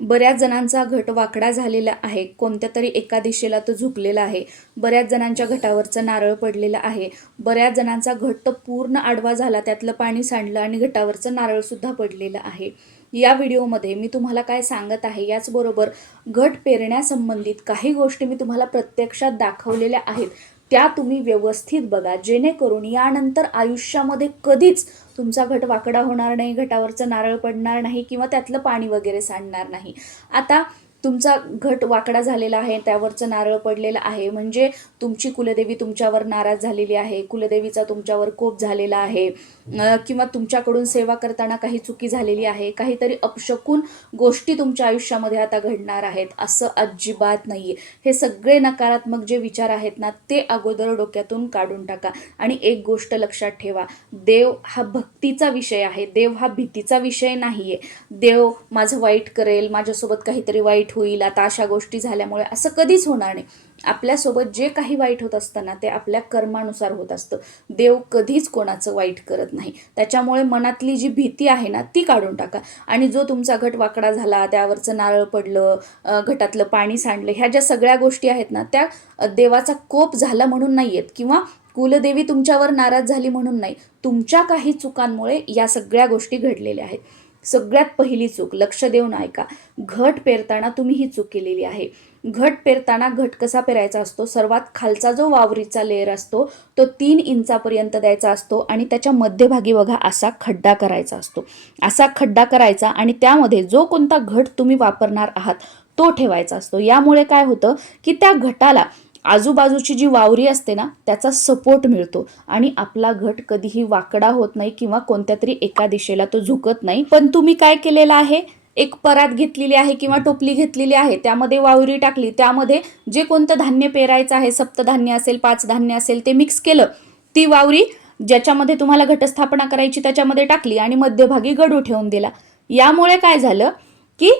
बऱ्याच जणांचा घट वाकडा झालेला आहे. कोणत्या तरी एका दिशेला तो झुकलेला आहे. बऱ्याच जणांच्या घटावरचं नारळ पडलेलं आहे. बऱ्याच जणांचा घट पूर्ण आडवा झाला. त्यातलं पाणी सांडलं आणि घटावरचं नारळसुद्धा पडलेलं आहे. या व्हिडिओमध्ये मी तुम्हाला काय सांगत आहे याचबरोबर घट पेरण्यासंबंधित काही गोष्टी मी तुम्हाला प्रत्यक्षात दाखवलेल्या आहेत. त्या तुम्ही व्यवस्थित बघा. जेणेकरून यानंतर आयुष्यामध्ये कधीच तुमचा घट वाकडा होणार नाही घटावरचं नारळ पडणार नाही किंवा त्यातलं पाणी वगैरे सांडणार नाही. आता तुमचा घट वाकडा झालेला आहे त्यावरचं नारळ पडलेलं आहे. म्हणजे तुमची कुलदेवी तुमच्यावर नाराज झालेली आहे कुलदेवीचा तुमच्यावर कोप झालेला आहे. किंवा तुमच्याकडून सेवा करताना काही चुकी झालेली आहे काहीतरी अपशकून गोष्टी तुमच्या आयुष्यामध्ये आता घडणार आहेत असं अजिबात नाही आहे हे सगळे नकारात्मक जे विचार आहेत ना ते अगोदर डोक्यातून काढून टाका. आणि एक गोष्ट लक्षात ठेवा देव हा भक्तीचा विषय आहे देव हा भीतीचा विषय नाही आहे देव माझं वाईट करेल माझ्यासोबत काहीतरी वाईट होईल आता अशा गोष्टी झाल्यामुळे असं कधीच होणार नाही. आपल्यासोबत जे काही वाईट होत असताना ते आपल्या कर्मानुसार होत असतं. देव कधीच कोणाचं वाईट करत नाही. त्याच्यामुळे मनातली जी भीती आहे ना ती काढून टाका. आणि जो तुमचा घट वाकडा झाला त्यावरचं नारळ पडलं घटातलं पाणी सांडलं ह्या ज्या सगळ्या गोष्टी आहेत ना त्या देवाचा कोप झाला म्हणून नाही आहेत किंवा कुलदेवी तुमच्यावर नाराज झाली म्हणून नाही. तुमच्या काही चुकांमुळे या सगळ्या गोष्टी घडलेल्या आहेत. सगळ्यात पहिली चूक लक्ष देऊन ऐका. घट पेरताना तुम्ही ही चूक केलेली आहे. घट पेरताना घट कसा पेरायचा असतो? सर्वात खालचा जो वावरीचा लेअर असतो तो तीन इंचापर्यंत द्यायचा असतो आणि त्याच्या मध्यभागी बघा असा खड्डा करायचा असतो. असा खड्डा करायचा आणि त्यामध्ये जो कोणता घट तुम्ही वापरणार आहात तो ठेवायचा असतो. यामुळे काय होतं की त्या घटाला आजूबाजूची जी वावरी असते ना त्याचा सपोर्ट मिळतो. आणि आपला घट कधीही वाकडा होत नाही किंवा कोणत्या तरी एका दिशेला तो झुकत नाही. पण तुम्ही काय केलेलं आहे? एक परात घेतलेली आहे किंवा टोपली घेतलेली आहे त्यामध्ये वावरी टाकली त्यामध्ये जे कोणतं धान्य पेरायचं आहे सप्तधान्य असेल पाच धान्य असेल ते मिक्स केलं. ती वावरी ज्याच्यामध्ये तुम्हाला घटस्थापना करायची त्याच्यामध्ये टाकली आणि मध्यभागी गडू ठेवून दिला. यामुळे काय झालं की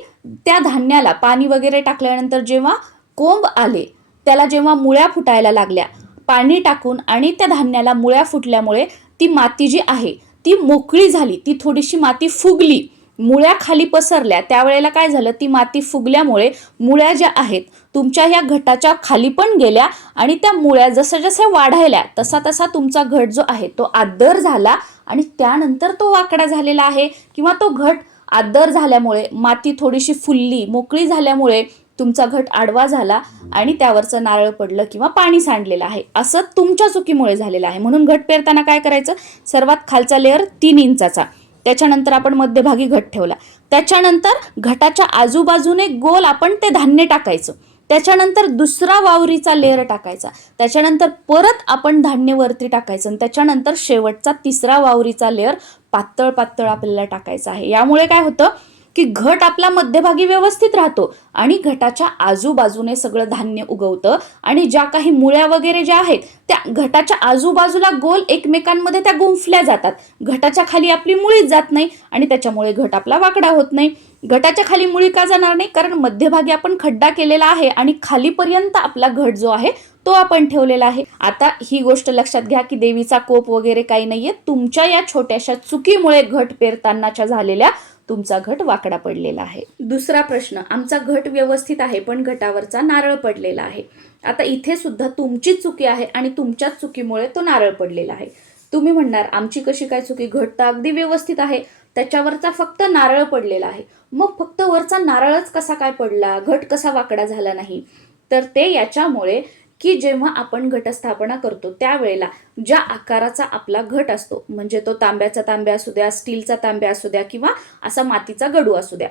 त्या धान्याला पाणी वगैरे टाकल्यानंतर जेव्हा कोंब आले त्याला जेव्हा मुळ्या फुटायला लागल्या पाणी टाकून आणि त्या धान्याला मुळ्या फुटल्यामुळे ती माती जी आहे ती मोकळी झाली ती थोडीशी माती फुगली. मुळ्या खाली पसरल्या त्यावेळेला काय झालं ती माती फुगल्यामुळे मुळ्या ज्या आहेत तुमच्या ह्या घटाच्या खाली पण गेल्या आणि त्या मुळ्या जसं जसं वाढायल्या तसा तसा तुमचा घट जो आहे तो आदर झाला आणि त्यानंतर तो वाकडा झालेला आहे किंवा तो घट आदर झाल्यामुळे माती थोडीशी फुलली मोकळी झाल्यामुळे तुमचा घट आडवा झाला आणि त्यावरचं नारळ पडलं किंवा पाणी सांडलेलं आहे. असं तुमच्या चुकीमुळे झालेलं आहे. म्हणून घट पेरताना काय करायचं? सर्वात खालचा लेअर तीन इंचाचा. त्याच्यानंतर आपण मध्यभागी घट ठेवला. त्याच्यानंतर घटाच्या आजूबाजूने गोल आपण ते धान्य टाकायचं. त्याच्यानंतर दुसरा वावरीचा लेअर टाकायचा. त्याच्यानंतर परत आपण धान्य वरती टाकायचं आणि त्याच्यानंतर शेवटचा तिसरा वावरीचा लेअर पातळ पातळ आपल्याला टाकायचा आहे. यामुळे काय होतं? की घट आपला मध्यभागी व्यवस्थित राहतो आणि घटाच्या आजूबाजूने सगळं धान्य उगवतं आणि ज्या काही मुळ्या वगैरे ज्या आहेत त्या घटाच्या आजूबाजूला गोल एकमेकांमध्ये त्या गुंफल्या जातात. घटाच्या खाली आपली मुळीच जात नाही आणि त्याच्यामुळे घट आपला वाकडा होत नाही. घटाच्या खाली मुळी का जाणार नाही? कारण मध्यभागी आपण खड्डा केलेला आहे आणि खालीपर्यंत आपला घट जो आहे तो आपण ठेवलेला आहे. आता ही गोष्ट लक्षात घ्या की देवीचा कोप वगैरे काही नाहीये. तुमच्या या छोट्याशा चुकीमुळे घट पेरतानाच्या झालेल्या तुमचा घट वाकडा पडलेला आहे. दुसरा प्रश्न आमचा घट व्यवस्थित आहे पण घटावरचा नारळ पडलेला आहे. आता इथे सुद्धा तुमचीच चुकी आहे आणि तुमच्याच चुकीमुळे तो नारळ पडलेला आहे. तुम्ही म्हणणार आमची कशी काय चुकी? घट तर अगदी व्यवस्थित आहे. त्याच्यावरचा फक्त नारळ पडलेला आहे. मग फक्त वरचा नारळच कसा काय पडला? घट कसा वाकडा झाला नाही? तर ते याच्यामुळे की जेव्हा आपण घटस्थापना करतो त्यावेळेला ज्या आकाराचा आपला घट असतो म्हणजे तो तांब्याचा तांब्या असू द्या स्टीलचा तांब्या असू द्या किंवा असा मातीचा गडू असू द्या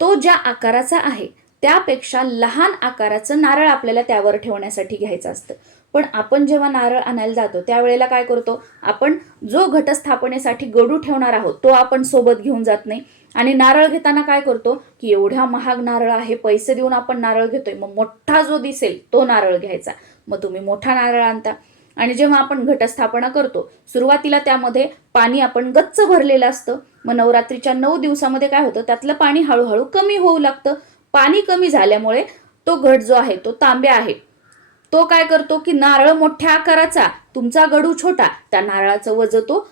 तो ज्या आकाराचा आहे त्यापेक्षा लहान आकाराचं नारळ आपल्याला त्यावर ठेवण्यासाठी घ्यायचं असतं. पण आपण जेव्हा नारळ आणायला जातो त्यावेळेला काय करतो? आपण जो घटस्थापनेसाठी गडू ठेवणार आहोत तो आपण सोबत घेऊन जात नाही. आणि नारळ घेताना काय करतो? की एवढ्या महाग नारळ आहे पैसे देऊन आपण नारळ घेतोय मग मोठा जो दिसेल तो नारळ घ्यायचा. मग तुम्ही मोठा नारळ आणता. आणि जेव्हा आपण घटस्थापना करतो सुरुवातीला त्यामध्ये पाणी आपण गच्च भरलेलं असतं. मग नवरात्रीच्या नऊ दिवसामध्ये काय होतं? त्यातलं पाणी हळूहळू कमी होऊ लागतं. पाणी कमी झाल्यामुळे तो घट जो आहे तो तांब्या आहे. तो काय करतो की नारळ मोठ्या आकाराचा तुमचा गडू छोटा त्या नारळाचं वजन तो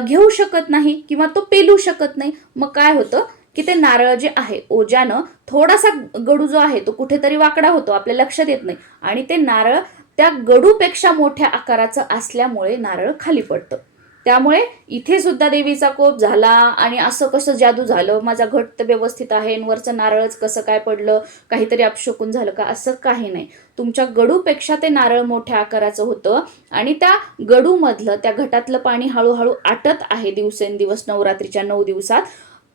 घेऊ शकत नाही किंवा तो पेलू शकत नाही. मग काय होतं की ते नारळ जे आहे ओज्यानं थोडासा गडू जो आहे तो कुठेतरी वाकडा होतो आपल्या लक्षात येत नाही. आणि ते नारळ त्या गडूपेक्षा मोठ्या आकाराचं असल्यामुळे नारळ खाली पडतं. त्यामुळे इथे सुद्धा देवीचा कोप झाला आणि असं कसं जादू झालं? माझा घट तर व्यवस्थित आहे वरचं नारळच कसं काय पडलं? काहीतरी अपशकून झालं का? असं काही नाही. तुमच्या गडूपेक्षा ते नारळ मोठ्या आकाराचं होतं आणि त्या गडूमधलं त्या घटातलं पाणी हळूहळू आटत आहे दिवसेंदिवस नवरात्रीच्या नऊ दिवसात.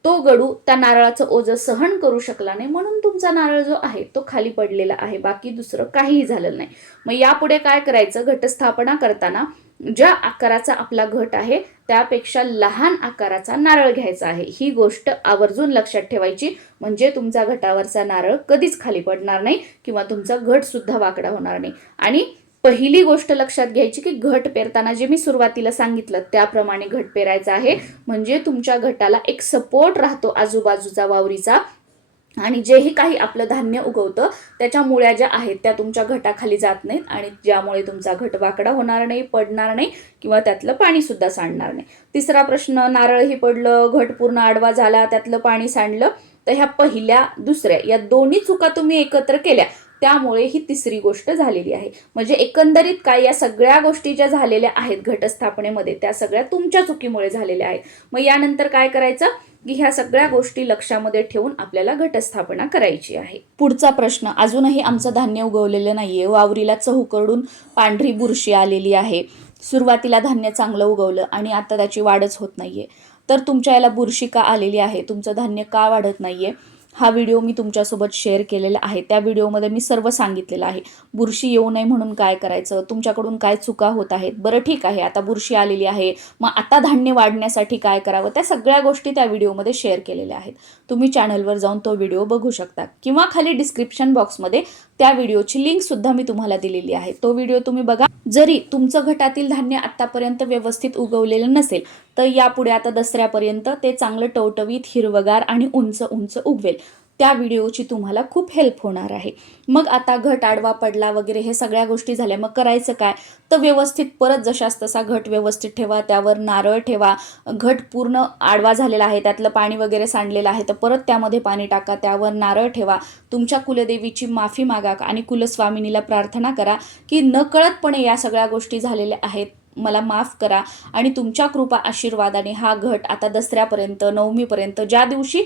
तो गडू त्या नारळाचं ओझं सहन करू शकला नाही म्हणून तुमचा नारळ जो आहे तो खाली पडलेला आहे. बाकी दुसरं काहीही झालेलं नाही. मग यापुढे काय करायचं? घटस्थापना करताना ज्या आकाराचा आपला घट आहे त्यापेक्षा लहान आकाराचा नारळ घ्यायचा आहे. ही गोष्ट आवर्जून लक्षात ठेवायची. म्हणजे तुमचा घटावरचा नारळ कधीच खाली पडणार नाही किंवा तुमचा घट सुद्धा वाकडा होणार नाही. आणि पहिली गोष्ट लक्षात घ्यायची की घट पेरताना जे मी सुरुवातीला सांगितलं त्याप्रमाणे घट पेरायचा आहे. म्हणजे तुमच्या घटाला एक सपोर्ट राहतो आजूबाजूचा वावरीचा. आणि जेही काही आपलं धान्य उगवतं त्याच्या मुळ्या ज्या आहेत त्या तुमच्या घटाखाली जात नाहीत आणि ज्यामुळे तुमचा घट वाकडा होणार नाही पडणार नाही किंवा त्यातलं पाणी सुद्धा सांडणार नाही. तिसरा प्रश्न नारळही पडलं घट पूर्ण आडवा झाला त्यातलं पाणी सांडलं तर ह्या पहिल्या दुसऱ्या या दोन्ही चुका तुम्ही एकत्र केल्या. त्यामुळे ही तिसरी गोष्ट झालेली आहे. म्हणजे एकंदरीत काय या सगळ्या गोष्टी ज्या झालेल्या आहेत घटस्थापनेमध्ये त्या सगळ्या तुमच्या चुकीमुळे झालेल्या आहेत. मग यानंतर काय करायचं? की ह्या सगळ्या गोष्टी लक्षामध्ये ठेवून आपल्याला घटस्थापना करायची आहे. पुढचा प्रश्न अजूनही आमचं धान्य उगवलेलं नाहीये. वावरीला चहूकडून पांढरी बुरशी आलेली आहे. सुरुवातीला धान्य चांगलं उगवलं आणि आता त्याची वाढच होत नाहीये. तर तुमच्या याला बुरशी का आलेली आहे? तुमचं धान्य का वाढत नाहीये? हा व्हिडिओ मी तुमच्यासोबत शेअर केलेला आहे. त्या व्हिडिओमध्ये मी सर्व सांगितलेलं आहे. बुरशी येऊ नये म्हणून काय करायचं? तुमच्याकडून काय चुका होत आहेत? बरं ठीक आहे. आता बुरशी आलेली आहे. मग आता धान्य वाढण्यासाठी काय करावं? त्या सगळ्या गोष्टी त्या व्हिडिओमध्ये शेअर केलेल्या आहेत. तुम्ही चॅनलवर जाऊन तो व्हिडिओ बघू शकता. किंवा खाली डिस्क्रिप्शन बॉक्समध्ये त्या व्हिडिओची लिंक सुद्धा मी तुम्हाला दिलेली आहे. तो व्हिडिओ तुम्ही बघा. जरी तुमचं घटातील धान्य आतापर्यंत व्यवस्थित उगवलेलं नसेल तर यापुढे आता दसऱ्यापर्यंत ते चांगलं टवटवीत हिरवगार आणि उंच उंच उगवेल. त्या व्हिडिओची तुम्हाला खूप हेल्प होणार आहे. मग आता घट आडवा पडला वगैरे हे सगळ्या गोष्टी झाल्या. मग करायचं काय? तर व्यवस्थित परत जशास तसा घट व्यवस्थित ठेवा त्यावर नारळ ठेवा. घट पूर्ण आडवा झालेला आहे. त्यातलं पाणी वगैरे सांडलेलं आहे. तर परत त्यामध्ये पाणी टाका त्यावर नारळ ठेवा. तुमच्या कुलदेवीची माफी मागा आणि कुलस्वामिनीला प्रार्थना करा की नकळतपणे या सगळ्या गोष्टी झालेल्या आहेत. मला माफ करा आणि तुमच्या कृपा आशीर्वादाने हा घट आता दसऱ्यापर्यंत नवमीपर्यंत ज्या दिवशी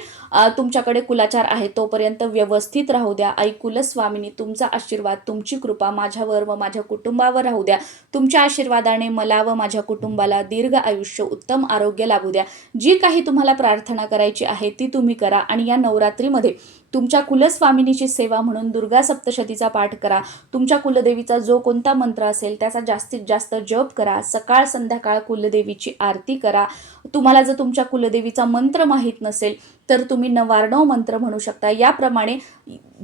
तुमच्याकडे कुलाचार आहे तोपर्यंत व्यवस्थित राहू द्या. आई कुलस्वामिनी तुमचा आशीर्वाद तुमची कृपा माझ्यावर व माझ्या कुटुंबावर राहू द्या. तुमच्या आशीर्वादाने मला व माझ्या कुटुंबाला दीर्घ आयुष्य उत्तम आरोग्य लाभू द्या. जी काही तुम्हाला प्रार्थना करायची आहे ती तुम्ही करा आणि या नवरात्रीमध्ये तुमच्या कुलस्वामिनीची सेवा म्हणून दुर्गा सप्तशतीचा पाठ करा. तुमच्या कुलदेवीचा जो कोणता मंत्र असेल त्याचा जास्तीत जास्त जप करा. सकाळ संध्याकाळ कुलदेवीची आरती करा. तुम्हाला जर तुमच्या कुलदेवीचा मंत्र माहीत नसेल तर तुम्ही नवारणव मंत्र म्हणू शकता. याप्रमाणे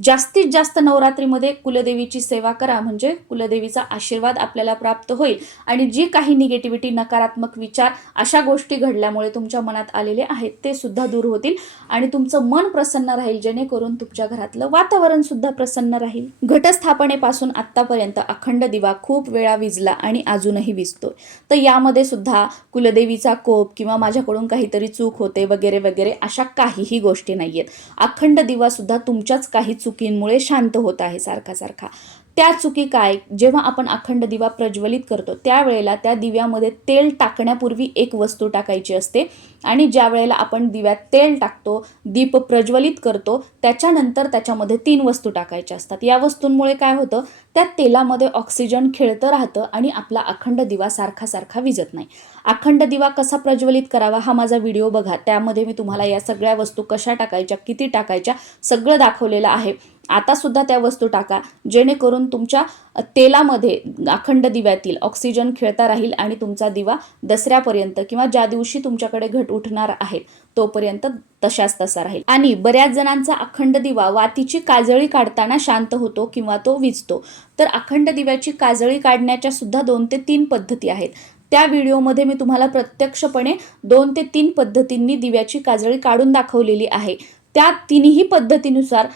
जास्तीत जास्त नवरात्रीमध्ये कुलदेवीची सेवा करा. म्हणजे कुलदेवीचा आशीर्वाद आपल्याला प्राप्त होईल. आणि जी काही निगेटिव्हिटी नकारात्मक विचार अशा गोष्टी घडल्यामुळे तुमच्या मनात आलेले आहेत ते सुद्धा दूर होतील. आणि तुमचं मन प्रसन्न राहील जेणेकरून तुमच्या घरातलं वातावरण सुद्धा प्रसन्न राहील. घटस्थापनेपासून आत्तापर्यंत अखंड दिवा खूप वेळा विजला आणि अजूनही विजतोय. तर यामध्ये सुद्धा कुलदेवीचा कोप किंवा माझ्याकडून काहीतरी चूक होते वगैरे वगैरे अशा काहीही गोष्टी नाही आहेत अखंड दिवा सुद्धा तुमच्याच काही चुकींमुळे शांत होत आहे सारखा सारखा. त्या चुकी काय जेव्हा आपण अखंड दिवा प्रज्वलित करतो त्यावेळेला त्या दिव्यामध्ये तेल टाकण्यापूर्वी एक वस्तू टाकायची असते आणि ज्या वेळेला आपण दिव्यात तेल टाकतो दीप प्रज्वलित करतो त्याच्यानंतर त्याच्यामध्ये तीन वस्तू टाकायच्या असतात. या वस्तूंमुळे काय होतं त्या तेलामध्ये ऑक्सिजन खेळतं राहतं आणि आपला अखंड दिवा सारखा सारखा विजत नाही. अखंड दिवा कसा प्रज्वलित करावा हा माझा व्हिडिओ बघा. त्यामध्ये मी तुम्हाला या सगळ्या वस्तू कशा टाकायच्या किती टाकायच्या सगळं दाखवलेलं आहे. आतासुद्धा त्या वस्तू टाका जेणेकरून तुमच्या तेलामध्ये अखंड दिव्यातील ऑक्सिजन खेळता राहील आणि तुमचा दिवा दसऱ्यापर्यंत किंवा ज्या दिवशी तुमच्याकडे घट उठणार आहे तोपर्यंत तशाच तसा राहील. आणि बऱ्याच जणांचा अखंड दिवा वातीची काजळी काढताना शांत होतो किंवा तो विजतो. तर अखंड दिव्याची काजळी काढण्याच्या सुद्धा दोन ते तीन पद्धती आहेत. त्या व्हिडिओमध्ये मी तुम्हाला प्रत्यक्षपणे दोन ते तीन पद्धतींनी दिव्याची काजळी काढून दाखवलेली आहे. त्या तिन्ही पद्धतीनुसार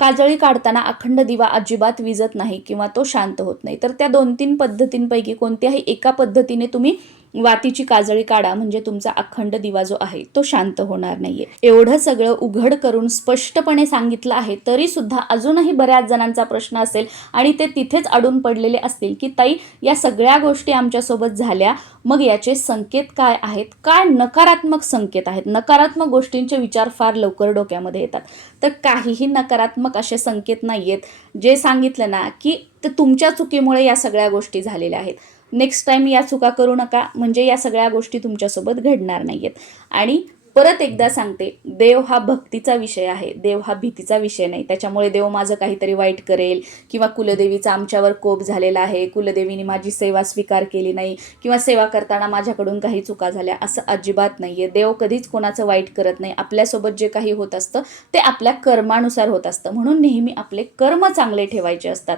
काजळी काढताना अखंड दिवा अजिबात विजत नाही किंवा तो शांत होत नाही. तर त्या दोन तीन पद्धतींपैकी कोणत्याही एका पद्धतीने तुम्ही वातीची काजळी काढा म्हणजे तुमचा अखंड दिवा जो आहे तो शांत होणार नाहीये. एवढं सगळं उघड करून स्पष्टपणे सांगितलं आहे तरी सुद्धा अजूनही बऱ्याच जणांचा प्रश्न असेल आणि ते तिथेच अडून पडलेले असतील की ताई या सगळ्या गोष्टी आमच्यासोबत झाल्या मग याचे संकेत काय आहेत? काय नकारात्मक संकेत आहेत? नकारात्मक गोष्टींचे विचार फार लवकर डोक्यामध्ये येतात. तर काहीही नकारात्मक असे संकेत नाही आहेत जे सांगितलं ना की ते तुमच्या चुकीमुळे या सगळ्या गोष्टी झालेल्या आहेत. नेक्स्ट टाईम या चुका करू नका. म्हणजे या सगळ्या गोष्टी तुमच्यासोबत घडणार नाही आहेत आणि परत एकदा सांगते देव हा भक्तीचा विषय आहे. देव हा भीतीचा विषय नाही. त्याच्यामुळे देव माझं काहीतरी वाईट करेल किंवा कुलदेवीचा आमच्यावर कोप झालेला आहे. कुलदेवीने माझी सेवा स्वीकार केली नाही किंवा सेवा करताना माझ्याकडून काही चुका झाल्या असं अजिबात नाही आहे देव कधीच कोणाचं वाईट करत नाही. आपल्यासोबत जे काही होत असतं ते आपल्या कर्मानुसार होत असतं. म्हणून नेहमी आपले कर्म चांगले ठेवायचे असतात.